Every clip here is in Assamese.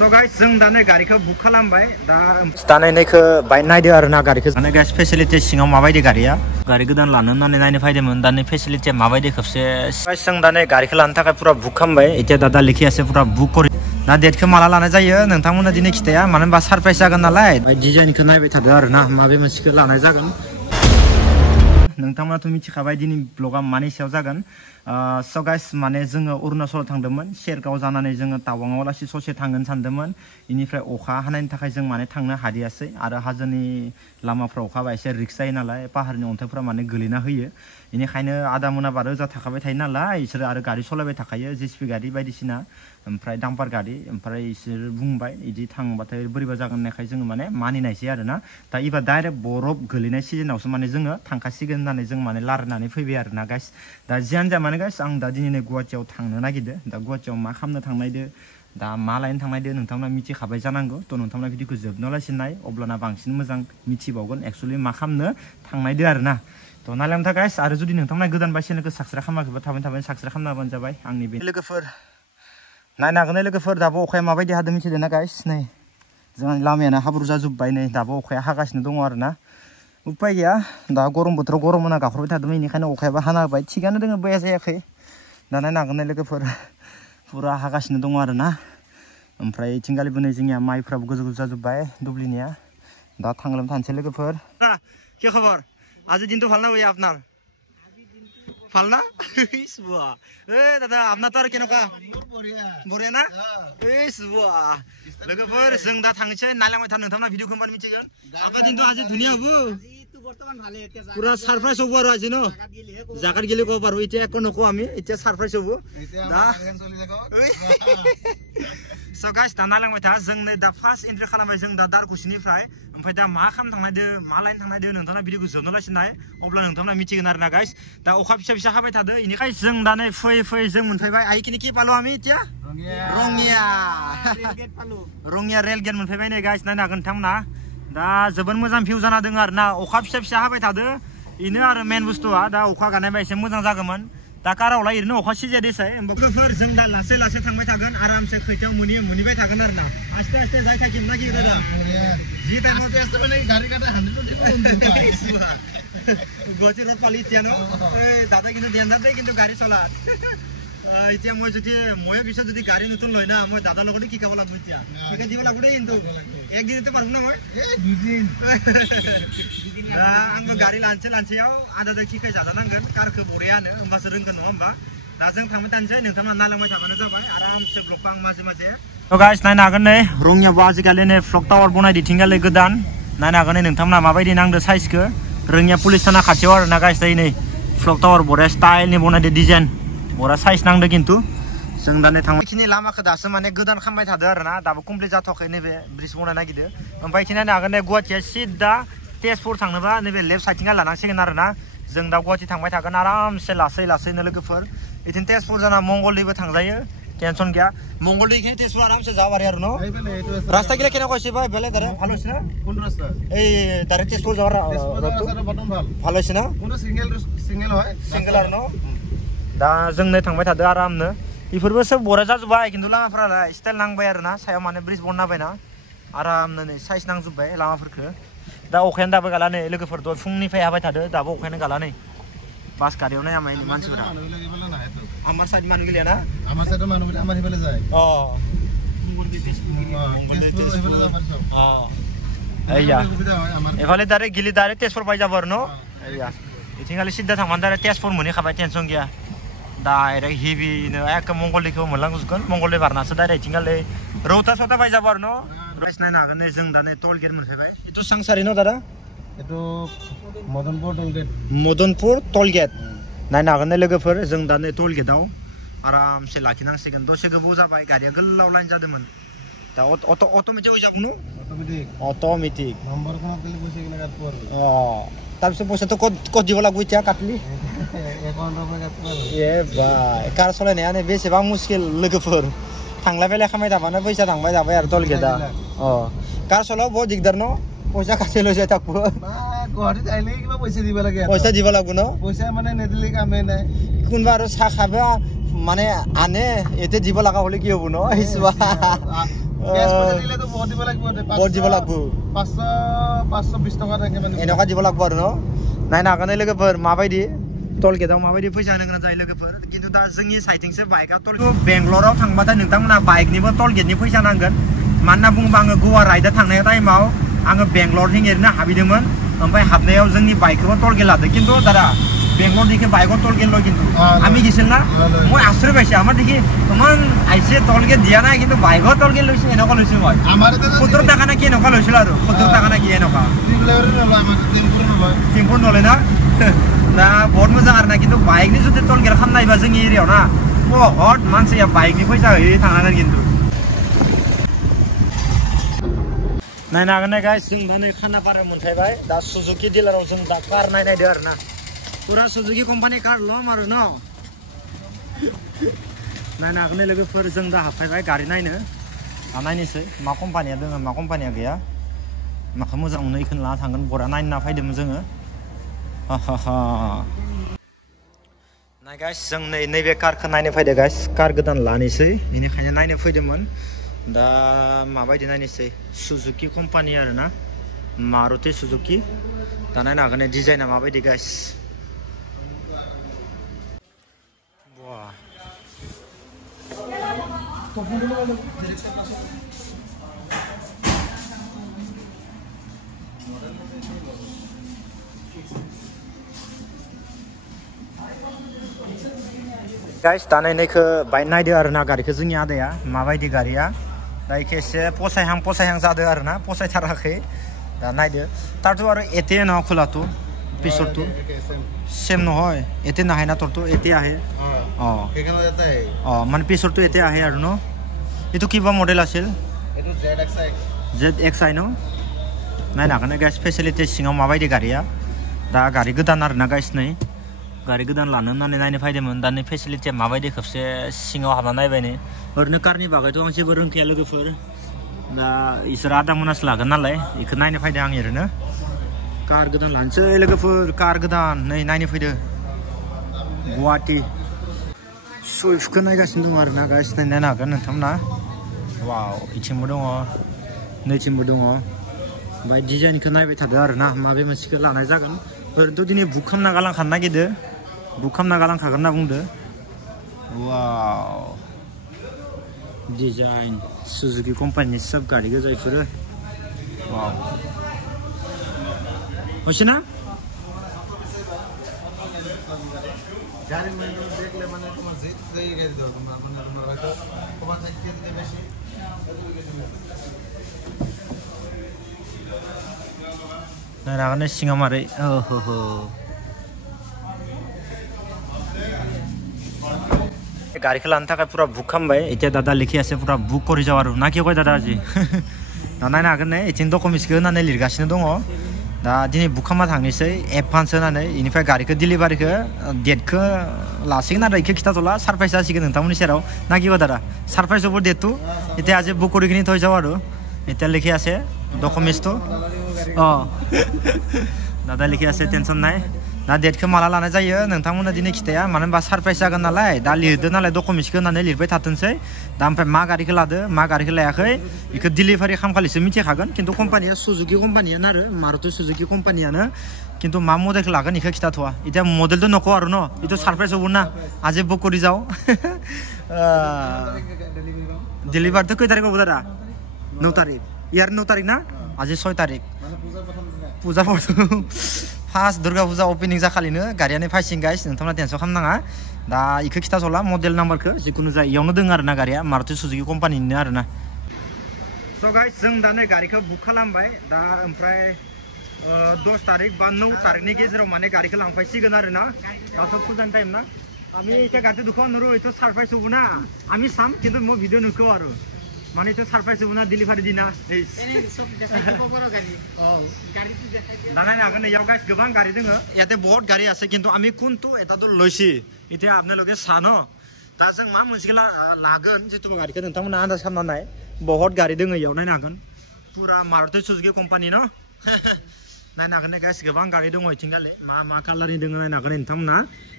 So guys, जों दाने गारिखौ बुक खालामबाय दा दानायखौ बाय नायदो आरोना गारिखौ दाने गाइस फेसिलिटि सिङाव माबायदि गारिया गारि गोदान लानो होननानै नायनो फैदोंमोन दाने फेसिलिटिया माबायदि खेबसे गाइस जों दाने गारिखौ लानो थाखाय पुरा बुक खालामबाय इटा दादा लिखियासे पुरा बुक करि ना डेटखौ माला लानाय जायो नोंथांमोना दिनै खिथाया मानो होनबा सरप्राइज जागोन नालाय डिजाइनखौ नायबाय थादो आरोना माबे मोनसेखौ लानाय जागोन नोंथांमोनाथ' मिथिखाबाय दिनै ब्लगा मानि सायाव जागोन स' गाइस माने जोङो अरुणाचलाव थांदोंमोन सेरगाव जानानै जोङो टावाङाव लासै ससे थांगोन सानदोंमोन इनिफ्राय अखा हानायनि थाखाय जों माने थांनो हादियासै आरो हाजोनि लामाफ्राव अखा हाबा एसे रिक्स जायो नालाय पाहारनि अन्थाइफोरा माने गोलैना होयो बेनिखायनो आदा मोना बारो जा थाखाबाय थायो नालाय इसोर आरो गारि सालायबाय थाखायो जेसिपि गारि बायदिसिना ओमफ्राय डाम्पार गारि ओमफ्राय इसोर बुंबाय इदि थांबाथाय बोरैबा जागोन होननायखाय जोङो माने मानिनायसै आरोना दा एबा डाइरेक्ट बरफ गोलैनाय सिजनावसो माने जोङो थांखासिगोन होननानै जों माने लारायनानै फैबाय आरोना गाइस दा जियानो जा माने गाइस आं दा दिनै गुवाहाटियाव थांनो नागिरदों दा गुवाहाटियाव मा खालामनो थांनायदो दा मा लायनो थांनायदो नोंथांमोना मिथिखाबाय जानांगौ थ' नोंथांमोना भिडिअखौ जोबनालासिनो नाय अब्लाना बांसिन मोजां मिथिबावगोन एक्चुअलि मा खालामनो थांनायदो आरोना थ' नायलांथा गाइस आरो जुदि नोंथांमोना गोदान बाय चेनेलखौ साबस्क्राइब खालामाखैबा थाबैनो साबस्क्राइब खालामना होबानो जाबाय आंनि बे लोगोफोर नायनो हागोन लोगोफोर दाबो अखाया माबायदि हादों मिथिदों ना गाइस नै जोंनि लामायानो हाब्रु जाजोब्बाय नै दाबो अखाया हागासिनो दङ आरोना उपाय गैया दा गरम बोथोराव गरम होना गाखरबाय थादोंमोन बेनिखायनो अखायाबो हाना होबाय थिगानो दोङो बया जायाखै दा नायनो हागोन लोगोफोर पुरा हागासिनो दङ आरोना ओमफ्राय इथिंगालिबो नै जोंनिया माइफ्राबो गोजौ गोजौ जाजोब्बाय दुब्लिनिया दा थांलाम थानोसै लोगोफोर কি খবর আজি দিনটো ভাল না হই আপনার ভাল না ইসবুয়া এ দাদা আপনার তো আর কেনকা বড়িয়া না ইসবুয়া लोगोफोर जों दा थांसै नायलांबाय था नोंथांमोना भिडिअ खौबानो मिथिगोन आपा दिनটো আজি ধুনিয়া হবো বর্তমান ভালে এতিয়া পুরা সারপ্রাইজ হবো আর আজি ন জাগাত গেলে কো পারবো এতিয়া একো নকো আমি এতিয়া সারপ্রাইজ হবো দা स' गाइस दा नायलांबाय था जों नै दा फार्स्ट एन्ट्रि खालामबाय जों दा दारकुसिनिफ्राय ओमफ्राय दा मा खालामनो थांनायदो मा लायनो थांनायदो नोंथांमोना भिडिअखौ जोबनालासिनो नाय अब्ला नोंथांमोना मिथिगोन आरोना गाइस दा अखा फिसा फिसा हाबाय थादो इनिखाय जों दा नै फै जों मोनफैबाय आइखिनि कि पालो आमी इতিয়া रङिया रेल गेट मोनफैबाय नै गाइस नायनो हागोन नोंथांमोना दा जोबोद मोजां भिउ जाना दङ आरोना अखा फिसा फिसा हाबाय थादो इनो आरो मेन बुस्थुआ दा अखा गानायबा एसे मोजां जागौमोन दा कारावलाय ओरैनो अखा सिजाया देसाय लोगोफोर जों दा लासै लासै थांबाय थागोन आरामसे खैथायाव मोनहैबाय थागोन आरोना आस्ते आस्ते जाय थाकिम ना गिरो दा जि टाइमाव आस्ते माने गारि काटा हान्दिनो गुवाहाटी रोड पाली इতিয়াनो ए दादा किन्तु ध्यान दे किन्तु गाड़ी चला इতিয়া মই যদি ময়ে পিছত যদি গাড়ী নতুন লয় না মই দাদাৰ লগতে শিকাব লাগিব এতিয়া শিকাই দিব লাগিব দেই কিন্তু একদিনতে পারবো না মই দুদিন आंबो गाड़ी लानसेयाव आदादा खिखाय जाजानांगोन कारखौ बरियानो होमबासो रोंगोन नङा होमबा दा जों थांबाय थानोसै नोंथांमोना नायलांबाय थाबानो जाबाय आरामसे ब्लगखौ आं माजे माजे थ' गाइस नायनो हागोन नै रङियाबो आजिखालि नै फ्लग टावार बनायदो थिंगालै गोदान नायनो हागोन नै नोंथांमोना माबायदि नांदो साइजखौ रङिया पुलिस थाना खाथियाव आरोना गाइस नै फ्लग टावार बरिया स्टाइलनि बनायदो डिजाइन बरा साइज नांदो किन्तु जों दा नै थांबायखिनि लामाखौ दासो माने गोदान खालामबाय थादो आरोना दाबो कमप्लिट जाथ'वाखै नैबे ब्रिज बनायनो नागिरदो ओमफ्राय इथिं नायनो हागोन नै गुवाहाटिया सिदा तेजपुर थांनोबा नैबे लेफ्ट साइडथिं लानांसिगोन आरोना जों दा गुवाहाटि थांबाय थागोन आरामसे लासैनो लोगोफोर इथिं तेजपुर जाना मंगलदैबो थांजायो टेनसन गैया मंगलदैखिनि तेजपुर आरामसे যাব পারি আর ন রাস্তা গিলা কেন কইছে ভাই বেলে দারে ভালো হইছে না কোন রাস্তা এই দারে তেজপুর যাওয়ার রাস্তা বটন ভালো হইছে না কোন সিঙ্গেল হয় সিঙ্গেল আর ন दा जों नै थांबाय थादो आरामनो इफोरबो सब बरा जाजोब्बाय किन्तु लामाफोरा स्टाइल नांबाय आरोना सायाव माने ब्रिज बनाबायना आरामनो नै साइज नांजोब्बाय लामाफोरखौ दा अखायानो दाबो गाला नै लोगोफोर दय फुंनिफ्राय हाबाय थादो दाबो अखायानो गाला नै बास गारियाव नाया मानसिफोरा आमार साइड मानु गैया ना आमार साइड मानु गैया आमार हिबाले जाय अ एया एफाले डाइरेक्ट गिलि डाइरेक्ट तेजपुर पाइ जाबो आरो न एया इथिंगालि सिदा थांबानो डाइरेक्ट तेजपुर मोनहैखाबाय टेनसन गैया डाइरेक्ट हेभिनो एकदम मंगलदैखौ मोनलांजोबगोन मंगलदै बारनासो डाइरेक्ट इथिंगालि रौता सता पाइ जाबो आरो न राइस नायनो हागोन नै जों दा नै टल गेट मोनफैबाय इटु सांसारि न दादा इटु मदनपुर टल गेट नायनो हागोन नै लोगोफोर जों दा नै टल गेटआव आरामसे लाखिनांसिगोन दसे गोबाव जाबाय गारिया गोलाव लाइन जादोंमोन दा अट'मेटिक होजाबनो अट'मेटिक नम्बरखौ केले पयसा किना काट पर তাৰপিছত পইচাটো কত দিব লাগিব এতিয়া কাটলি ए भाई कार सालायनायानो बेसेबां मुस्किल लोगोफोर थांलाय फैलाय खामाय थाबानो फैसा थांबाय जाबाय आरो टल गेटआ कार सालायनायाव बहुत दिगदार न পইচা কাটিলৈ যায় থাকব গুৱাহাটীত আইলে কিবা পইচা দিব লাগে পইচা দিব লাগিব ন পইচা মানে নেদিলে কামে নাই কোনবা আৰু চাহ খাবা মানে আনে এতে দিব লাগা হলে কি হ'ব ন গ্যাস পয়সা দিলে তো বহুত দিব লাগিব বহুত দিব লাগিব 520 টাকা থাকে মানে এনেকা দিব লাগিব আৰু ন নাই না কানে लोगोफोर माबायदि टल गेटआव माबायदि फैसा होनो गोनां जायो लोगोफोर किन्तु दा जोंनि साइडथिंसो बाइकआ टल बेंगलराव थांबाथाय नोंथांमोना बाइकनिबो टल गेटनि फैसा नांगोन मानोना बुङोबा आङो गोवा राइडआव थांनाय टाइमाव आङो बेंगलरथिं एरैनो हाबैदोंमोन ओमफ्राय हाबनायाव जोंनि बाइकखौबो टल गेट लादों किन्तु दादा बेंगलर दिखे बाइकआव टल गेट लय किन्तु আমি গেছিল না মই আশ্চর্য পাইছি আমার দেখি ইমান আইছে টল গেট দিয়া নাই কিন্তু বাইকও টল গেট লৈছে এনেকুৱা লৈছে মই আমাৰ 70 টাকা না কি এনেকুৱা লৈছিল আৰু 70 টাকা না কি এনেকুৱা টেম্পুৰ নলয় না ना बहुत मोजां आरो ना किन्तु बाइकनि जुदि टल गेट खालामनायबा जोंनि एरियायाव ना बहुत मानसिया बाइकनि फैसा होयै थांनांगोन किन्तु नायनो हागोन ना गाइस जों दा नै खानापारायाव मोनफैबाय दा सुजुकी डिलाराव जों दा कार नायनायदो आरो ना पुरा सुजुकी कम्पानि कार लम आरो न नायनो हागोन लोगोफोर जों दा हाबफैबाय गारि नायनो नायनोसै मा कम्पानिया दङ मा कम्पानिया गैया माखौ मोजां मोनो इखौनो लाना थांगोन बरा नायनो होनना फैदोंमोन जोङो ना गाइस जों नैबे कारखौ नायनो फैदो गाइस कार गोदान लानोसै बेनिखायनो नायनो फैदोंमोन दा माबायदि नायनोसै सुजुकी कम्पानि आरो ना मारुति सुजुकी दा नायनो हागोन डिजाइना माबायदि गाइस गाइस दा नायनायखौ बाइक नायदो आरो ना गारिखौ जोंनि आदाया माबायदि गारिया दा इखौ एसे फसायहां जादों आरो ना फसायथाराखै दा नायदो तारतो आरो एते न खोलातो पिसरतो सेम নহয় एते नाहाय ना तोरतो एते आहे केखाना जाता है माने पिसरतो एते आहे आरो न एतो किबा मडेल আছিল एतो ZXi न नायनो हागोन गाइस फेसिलिटि सिङाव माबायदि गारिया दा गारि गोदान आरो ना गाइस नै गारि गोदान लानो होननानै नायनो फैदोंमोन दा नै फेसिलिटिया माबायदि खेबसे सिङाव हाबना नायबाय नै ओरैनो कारनि बागैथ' आं जेबो रोंखाया लोगोफोर दा इसोर आदा मोनासो लागोन नालाय बेखौ नायनो फैदों आं ओरैनो कार गोदान लानोसै लोगोफोर कार गोदान नै नायनो फैदो गुवाहाटी सुइफ्टखौ नायगासिनो दं आरो ना गाइस नायनो हागोन नोंथांमोना वाव इथिंबो दङ नैथिंबो दङ ओमफ्राय डिजाइनखौ नायबाय थादो आरो ना माबे मोनसेखौ लानाय जागोन ओरैनोथ' दिनै बुक खालामना गालांखानो नागिरदो बुक खालामना गालांखागोन होनना बुंदो वाव डिजाइन सुजुकी कम्पानिनि सब गारि गोजा इफोरो वाव होइसे ना गारि मैले देखले माने তোমার যে গাড়ি দাও তোমরা মানে তোমরা রাখো তোমার থেকে দিতে বেশি नायनो सिङाव मारै गारिखौ लानो थाखाय पुरा बुक खालामबाय এতিয়া दादा लिखि আছে पुरा बुक करि जाव आरो ना कि कय दादा আজি दा नायनो हागोन नै इथिं डकुमेन्ट्सखौ होनानै लिरगासिनो दङ दा दिनै बुक खालामना थांनोसै एडभान्स होनानै इनिफ्राय गारिखौ डिलिभारिखौ डेटखौ लासिगोन आरो इखौ खिथाथ'ला सारप्राइज जासिगोन नोंथांमोननि सेराव ना कि दादा सारप्राइज হ'ব डेटটো এতিয়া আজি বুক কৰি কিনি থৈ যাওঁ আৰু এতিয়া লিখি আছে डकुमेन्ट्सটো दादा लिखि আছে टेनसन नाय दा डेटखौ माला लानाय जायो नोंथांमोना दिनै खिथाया मानो होनबा सारप्राइज जागोन नालाय दा लिरदो नालाय डकुमेन्ट्सखौ होनानै लिरबाय थाथोंसै दा ओमफ्राय मा गारिखौ लादो मा गारिखौ लायाखै बेखौ डिलिभारि खालामखालिसो मिथिखागोन खिन्थु कम्पानिया सुजुकी कम्पानियानो आरो मारुति सुजुकी कम्पानियानो खिन्थु मा मडेलखौ लागोन बेखौ खिथाथ'वा এতিয়া मडेलটো नखौ आरो न इটো सारप्राइज হ'ব ना আজি बुक কৰি যাও डिलिभारिটো खै तारिख হ'ব दादा 9 तारिख ইয়াৰ 9 तारिख ना আজি 6 तारिख पूजा first Durga Puja opening जाखालिनो गारियानो फायसिं guys नोंथांमोना टेनसन खालामनाङा दा इखौ खिथाथ'ला मडेल नाम्बारखौ जिखुनु जाय इयावनो दङ आरो ना गारिया मारुति सुजुकी कम्पानिनिनो आरो ना स' गाइस जों दा नै गारिखौ बुक खालामबाय दा ओमफ्राय 10 तारिख बा 9 तारिखनि गेजेराव माने गारिखौ लांफायसिगोन आरो ना दाथ' पूजानि टाइम ना আমি এটা গাড়ি দুখন নৰো এটা সাৰপ্ৰাইজ হ'ব না আমি সাম কিন্তু মই ভিডিও নকও আৰু মানে এটা সারপ্রাইজ হ'ব না ডেলিভারি দিনা এই সব দেখাই পাবো গাড়ি গাড়িটো দেখাই দানা আগনে ইয়াও গাইস गोबां गाड़ी दङ ইয়াতে বহুত गाड़ी আছে কিন্তু আমি কোনটো এটাটো লৈছি এতিয়া আপোনালোকে সানো दा जों मा मोनसे लागोन जितु गाड़ीखौ नोंथांमोना आन्दाज खालामना नाय बहुत गाड़ी दङ याव नायनो हागोन पुरा मारुति सुजुकी कम्पानि न नायनो हागोन गाइस गोबां गारि दङ इथिंगालि मा कालारनि दङ नायनो हागोन नोंथांमोना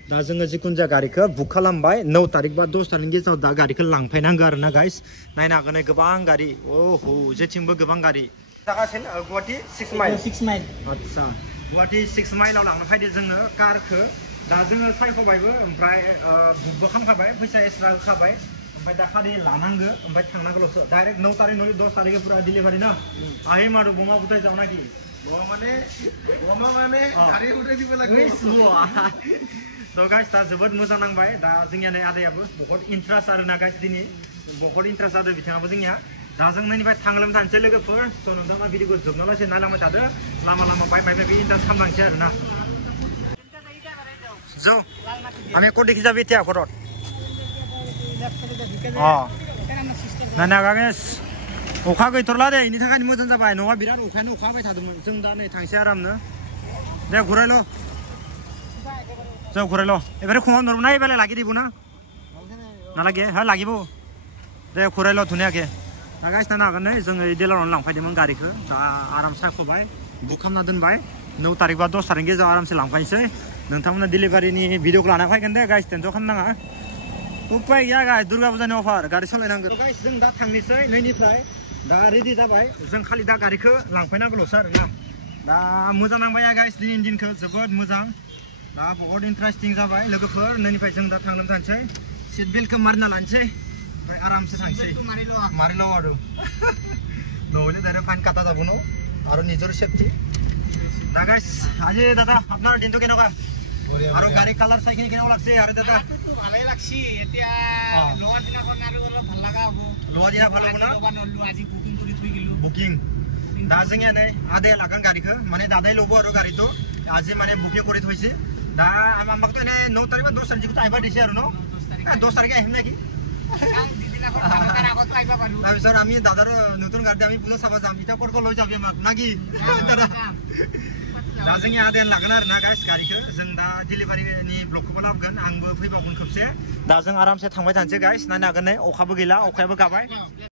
दा जोङो जिखुनु जाया गारिखौ बुक खालामबाय 9 तारिख बा 10 तारिखनि गेजेराव दा गारिखौ लांफैनांगौ आरोना गाइस नायनो हागोन गोबां गारि ओहो जेथिंबो गोबां गारि जागासिनो गुवाहाटी 6 माइल आच्छा गुवाहाटी 6 माइलाव लांनो फैदो जोङो कारखौ दा जोङो सायख'बायबो ओमफ्राय बुकबो खालामखाबाय फैसा एक्सट्रा होखाबाय ओमफ्राय दा खालि लानांगो ओमफ्राय थांनांगौल'सो डाइरेक्ट 9 तारिख नङाबा 10 तारिख पुरा डिलिभारि ना आही मारो बमा बुथाय जाव नाকি बमा माने गारि उठाय दिबो लागो तो गाइस दा जोबोद मोजां नांबाय दा जोंनिया नै आदायाबो बहुत इन्ट्रेस्ट आरोना गाइस दिनै बहुत इन्ट्रेस्ट जादों बिथाङाबो जोंनिया दा जों नैनिफ्राय थांलोम थानोसै लोगोफोर स' नोंथाङा भिडिअखौ जोबनालासे नायलांबाय थादो लामा बाय इन्ट्रेस्ट खालामलांसै आरोना जो आमी कोडिखि जाबि त्या खरत नायनो गाइस अखा गैथरला दे इनि थाखायनो मोजां जाबाय नङा बिराद अखायानो अखा हाबाय थादोंमोन जों दा नै थांसै आरामनो दे घुरायल' जों घुरायल' एबारे खमाव नरबो ना एबारे লাগি দিব না নালাগে হ্যাঁ লাগিব दे घुरायल' धुनियाके दा गाइस नायनो हागोन नै जोङो डिलारावनो लांफैदोंमोन गारिखौ दा आराम सायख'बाय बुक खालामना दोनबाय 9 तारिख बा 10 तारिखनि गेजेराव आरामसे लांफैनोसै नोंथांमोना डिलिभारिनि भिडिअखौ लाना फैगोन दे गाइस टेनसन खालामनाङा उपाय गैया गाइस दुर्गा फुजानि अफार गारि सालायनांगोन गाइस जों दा थांनोसै नैनिफ्राय दा रेडि जाबाय जों खालि दा गारिखौ लांफैनांगौल'सो आरोना दा मोजां नांबाय गाइस दिनैनि दिनखौ जोबोद मोजां दा बहुत इन्टारेस्टिं जाबाय लोगोफोर नैनिफ्राय जों दा थांनो थानोसै सीट बेल्टखौ मारिना लानोसै ओमफ्राय आरामसे थांसै मारिल' आरो নহ'লে ডাইরেক্ট ফাইন কাটা যাব ন আৰু নিজৰ সেফটি दा गाइस আজি দাদা আপোনাৰ দিনটো কেনেকুৱা আৰু গাড়ী কালাৰ চাই কেনেকুৱা লাগছে আৰু দাদা ভালেই লাগছি এতিয়া লোৱাৰ দিনাখন আৰু অলপ ভাল লগা হ'ব লোৱাৰ দিনা ভাল হ'ব না আজি বুকিং কৰি থৈ গিলো বুকিং दा जोंनिया नै आदाया लागोन गारिखौ माने दादाय लबो आरो गारिखौ আজি মানে बुकिं কৰি থৈছে दा আমাকতো এনে 9 तारिख বা 10 तारिख আহিবা দিছে আৰু ন 10 तारिखे আহিম নেকি তাৰপিছত আমি দাদাৰ নতুন গাড়ী আমি পূজা চাবা যাম এতিয়া ক'ত লৈ যাবি আমাক নাকি दा जोंनि आदायानो लागोन आरोना गाइस गारिखौ जों दा डिलिभारिनि ब्लकखौबो लाबोगोन आंबो फैबावगोन खेबसे दा जों आरामसे थांबाय थानोसै गाइस नायनो हागोन नै अखाबो गैला अखायाबो गाबाय